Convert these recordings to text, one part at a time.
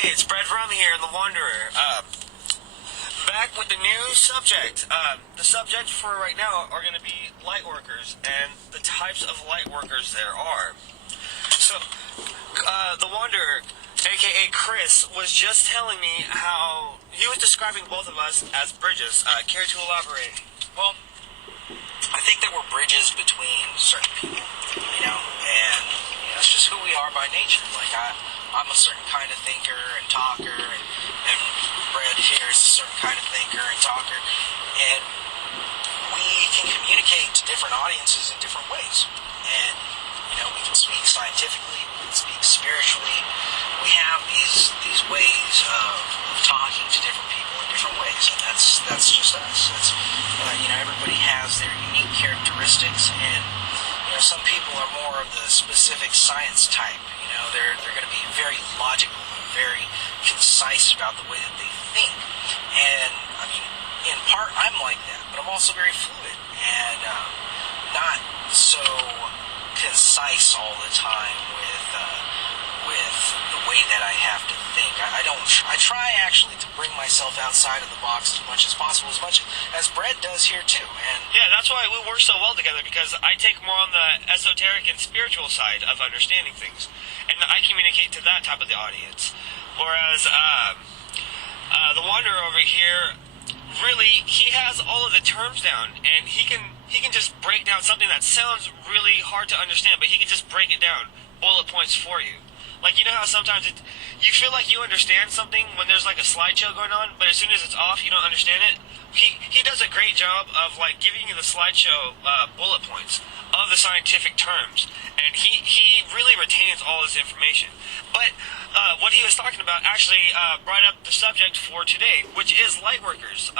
Hey, it's Bred Rum here, The Wanderer. Back with the new subject. The subject for right now are going to be light workers and the types of light workers there are. So, The Wanderer, aka Chris, was just telling me how he was describing both of us as bridges. Care to elaborate? Well, I think that we're bridges between certain people, and it's just who we are by nature. Like, I'm a certain kind of thinker and talker, and Bred here is a certain kind of thinker and talker, and we can communicate to different audiences in different ways. And, we can speak scientifically, we can speak spiritually. We have these ways of talking to different people in different ways, and that's just us. Everybody has their unique characteristics, and some people are more of the specific science type. They're going to be very logical and very concise about the way that they think. And in part, I'm like that, but I'm also very fluid and not so concise all the time with the way that I have to think. I try actually to bring myself outside of the box as much as possible, as much as Bred does here too. And yeah, that's why we work so well together, because I take more on the esoteric and spiritual side of understanding things, and I communicate to that type of the audience. Whereas the Wanderer over here, really, he has all of the terms down, and he can just break down something that sounds really hard to understand, but he can just break it down, bullet points for you. Like, you know how sometimes you feel like you understand something when there's like a slideshow going on, but as soon as it's off, you don't understand it? He does a great job of like giving you the slideshow bullet points of the scientific terms, and he really retains all this information. But what he was talking about actually brought up the subject for today, which is light workers.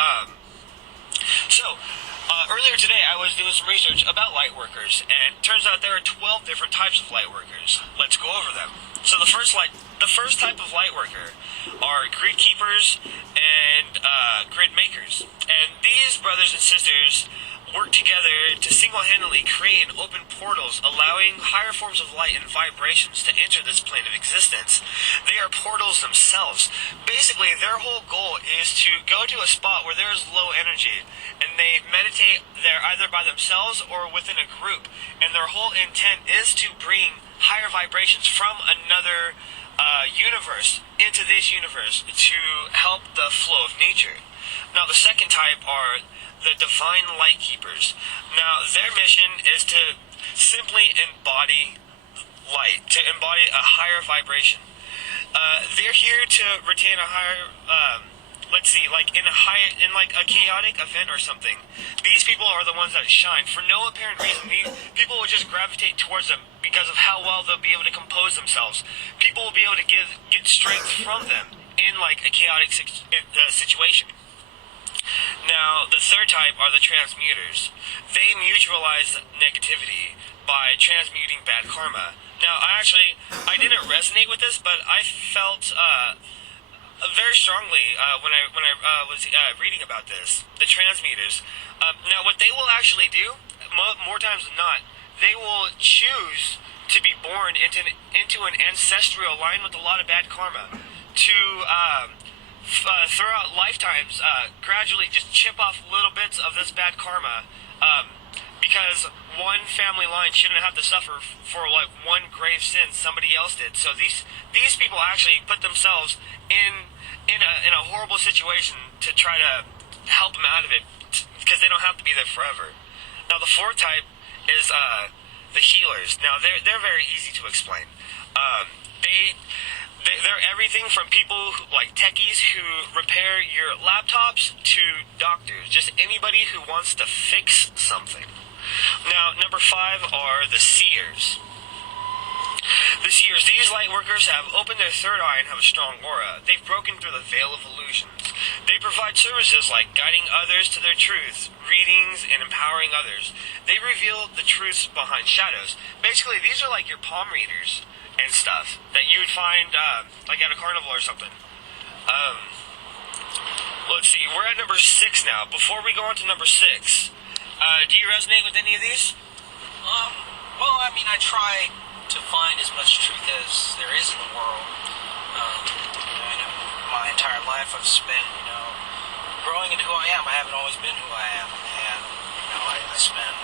Earlier today, I was doing some research about light workers, and it turns out there are 12 different types of light workers. Let's go over them. So the first type of light worker are grid keepers and grid makers. And these brothers and sisters work together to single-handedly create and open portals, allowing higher forms of light and vibrations to enter this plane of existence. They are portals themselves. Basically, their whole goal is to go to a spot where there is low energy, and they meditate there either by themselves or within a group, and their whole intent is to bring higher vibrations from another universe into this universe to help the flow of nature. Now, the second type are the divine light keepers. Now, their mission is to simply embody light, to embody a higher vibration. They're here to retain a higher, in a chaotic event or something. These people are the ones that shine. For no apparent reason, these people will just gravitate towards them because of how well they'll be able to compose themselves. People will be able to get strength from them in like a chaotic situation. Now, the third type are the transmuters. They neutralize negativity by transmuting bad karma. Now, I didn't resonate with this, but I felt very strongly when I was reading about this. The transmuters. Now, what they will actually do, more times than not, they will choose to be born into an ancestral line with a lot of bad karma to throughout lifetimes, gradually just chip off little bits of this bad karma, because one family line shouldn't have to suffer for like one grave sin somebody else did. So these people actually put themselves in a horrible situation to try to help them out of it, because they don't have to be there forever. Now, the fourth type is the healers. Now, they're very easy to explain. They're everything from people like techies who repair your laptops to doctors, just anybody who wants to fix something. Now, number 5 are the seers. The seers, these light workers have opened their third eye and have a strong aura. They've broken through the veil of illusions. They provide services like guiding others to their truth, readings, and empowering others. They reveal the truths behind shadows. Basically, these are like your palm readers and stuff that you would find like at a carnival or something. Let's see, we're at number 6 now. Before we go on to number 6, do you resonate with any of these? Well, I try to find as much truth as there is in the world. entire life I've spent, growing into who I am. I haven't always been who I am, and I spent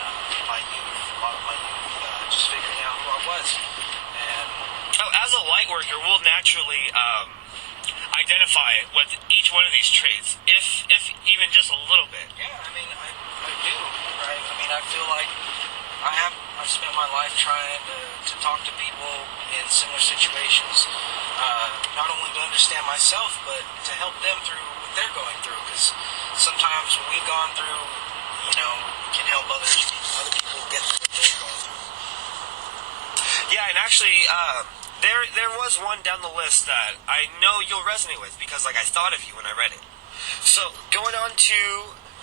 my youth, a lot of my youth, just figuring out who I was. And as a light worker, we'll naturally identify with each one of these traits, if even just a little bit. yeah, I mean, I do, right? I mean, I feel like I've spent my life trying to talk to people in similar situations, not only to understand myself, but to help them through what they're going through. Because sometimes what we've gone through, can help other people get through what they're going through. Yeah, and actually, there was one down the list that I know you'll resonate with because, like, I thought of you when I read it. So, going on to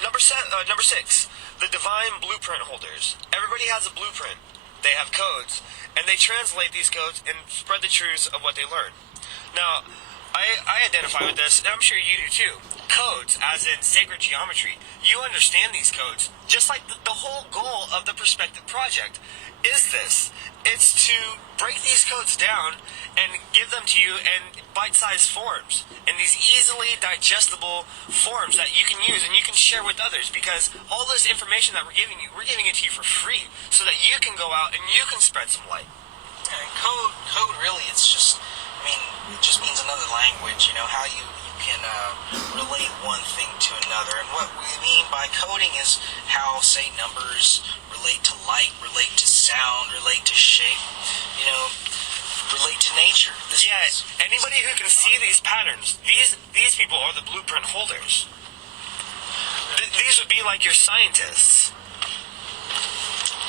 number 6, the divine blueprint holders. Everybody has a blueprint. They have codes, and they translate these codes and spread the truths of what they learn. Now, I identify with this, and I'm sure you do too. Codes, as in sacred geometry. You understand these codes, just like the whole goal of the Perspective Project is this. It's to break these codes down and give them to you in bite-sized forms, in these easily digestible forms that you can use and you can share with others, because all this information that we're giving it to you for free so that you can go out and you can spread some light. And code really, it's just, it just means another language, how you can relate one thing to another. And what we mean by coding is how, say, numbers relate to light, relate to sound, relate to shape, relate to nature. Anybody who can see these patterns, these people are the blueprint holders. These would be like your scientists.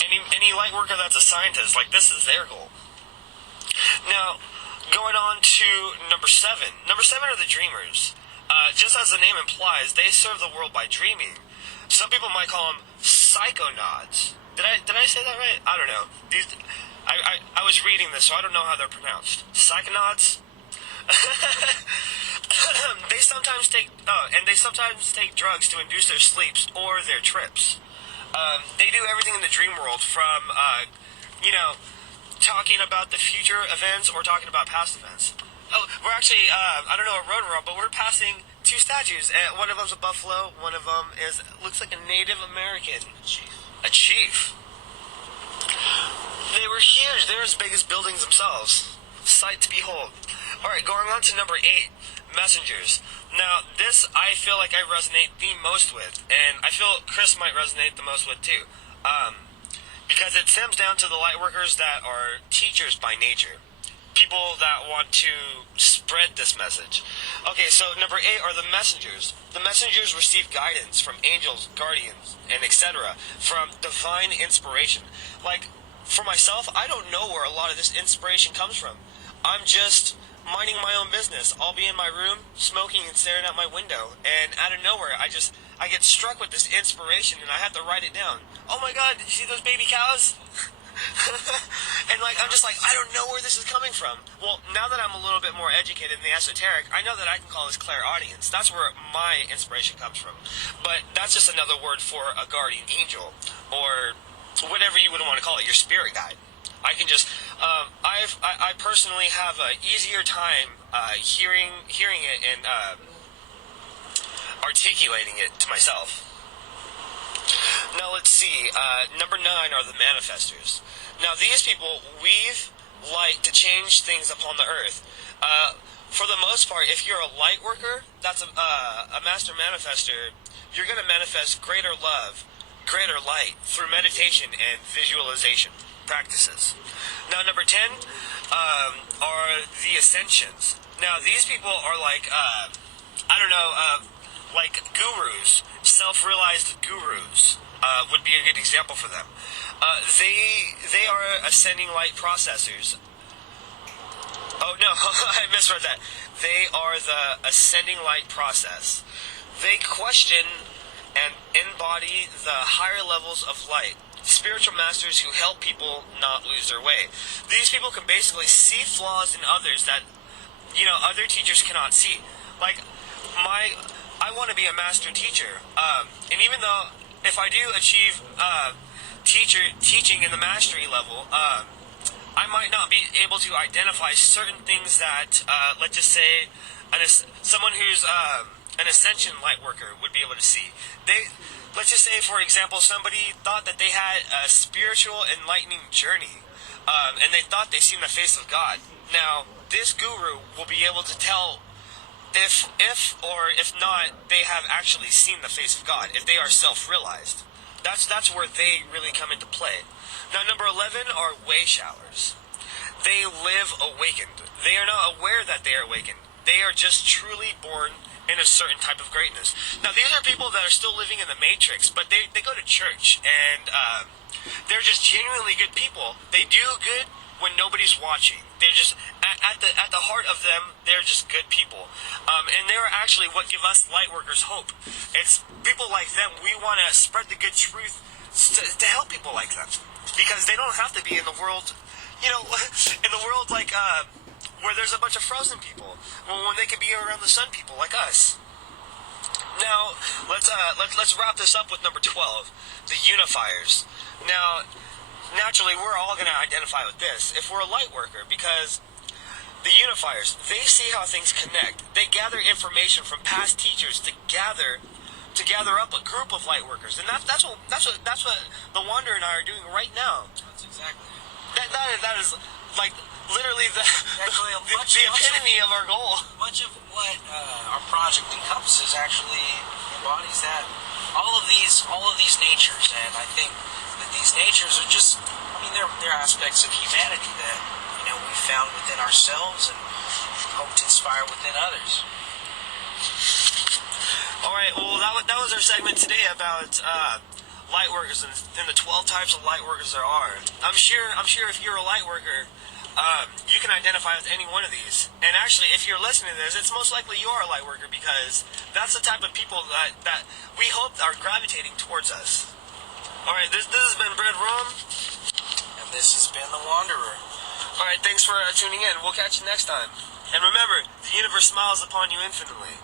Any light worker that's a scientist, like, this is their goal. Now, going on to number 7. Number 7 are the dreamers. Just as the name implies, they serve the world by dreaming. Some people might call them psychonauts. Did I say that right? I don't know. I was reading this, so I don't know how they're pronounced. Psychonauts. They sometimes take drugs to induce their sleeps or their trips. They do everything in the dream world, from talking about the future events or talking about past events. Oh, we're actually, I don't know what road we're on, but we're passing 2 statues. One of them's a buffalo, one of them looks like a Native American. A chief. They were huge. They're as big as buildings themselves. Sight to behold. Alright, going on to number 8, messengers. Now, this I feel like I resonate the most with, and I feel Chris might resonate the most with too. Because it stems down to the light workers that are teachers by nature. People that want to spread this message. Okay, so number 8 are the messengers. The messengers receive guidance from angels, guardians, and etc. from divine inspiration. Like, for myself, I don't know where a lot of this inspiration comes from. I'm just minding my own business. I'll be in my room, smoking and staring out my window, and out of nowhere, I get struck with this inspiration, and I have to write it down. Oh my God, did you see those baby cows? And I'm just like, I don't know where this is coming from. Well, now that I'm a little bit more educated in the esoteric, I know that I can call this clairaudience. That's where my inspiration comes from. But that's just another word for a guardian angel, or whatever you would want to call it, your spirit guide. I can just, I personally have an easier time hearing it and articulating it to myself. Now let's see, number 9 are the manifestors. Now these people weave light to change things upon the earth. For the most part, if you're a light worker, that's a master manifestor, you're going to manifest greater love, greater light through meditation and visualization practices. Now number 10 are the ascensions. Now these people are like, like gurus, self-realized gurus. Would be a good example for them. They are ascending light processors. Oh no, I misread that. They are the ascending light process. They question and embody the higher levels of light. Spiritual masters who help people not lose their way. These people can basically see flaws in others that, other teachers cannot see. Like, I want to be a master teacher. And even though, if I do achieve teaching in the mastery level, I might not be able to identify certain things that, let's just say, someone who's an ascension light worker would be able to see. Let's just say, for example, somebody thought that they had a spiritual enlightening journey, and they thought they seen the face of God. Now, this guru will be able to tell if or if not they have actually seen the face of God, if they are self-realized. That's where they really come into play. Now, number 11 are way showers. They live awakened. They are not aware that they are awakened. They are just truly born in a certain type of greatness. Now, these are people that are still living in the Matrix, but they go to church, and they're just genuinely good people. They do good when nobody's watching. They're just, at the heart of them, they're just good people. And they're actually what give us light workers hope. It's people like them. We want to spread the good truth to help people like them. Because they don't have to be in the world, in the world like, where there's a bunch of frozen people, when they can be around the sun people like us. Now, let's wrap this up with number 12, the unifiers. Now, naturally, we're all going to identify with this if we're a light worker, because the unifiers, they see how things connect. They gather information from past teachers to gather up a group of light workers, and that's what the Wanderer and I are doing right now. That's exactly. That is like literally the epitome of our goal. Much of what our project encompasses actually embodies that. All of these natures, and I think that these natures are just, they're aspects of humanity that we found within ourselves and hope to inspire within others. All right. Well, that was our segment today about light workers and the 12 types of light workers there are. I'm sure if you're a light worker, you can identify with any one of these. And actually, if you're listening to this, it's most likely you are a light worker, because that's the type of people that we hope are gravitating towards us. All right, this has been Bred Rum. And this has been The Wanderer. All right, thanks for tuning in. We'll catch you next time. And remember, the universe smiles upon you infinitely.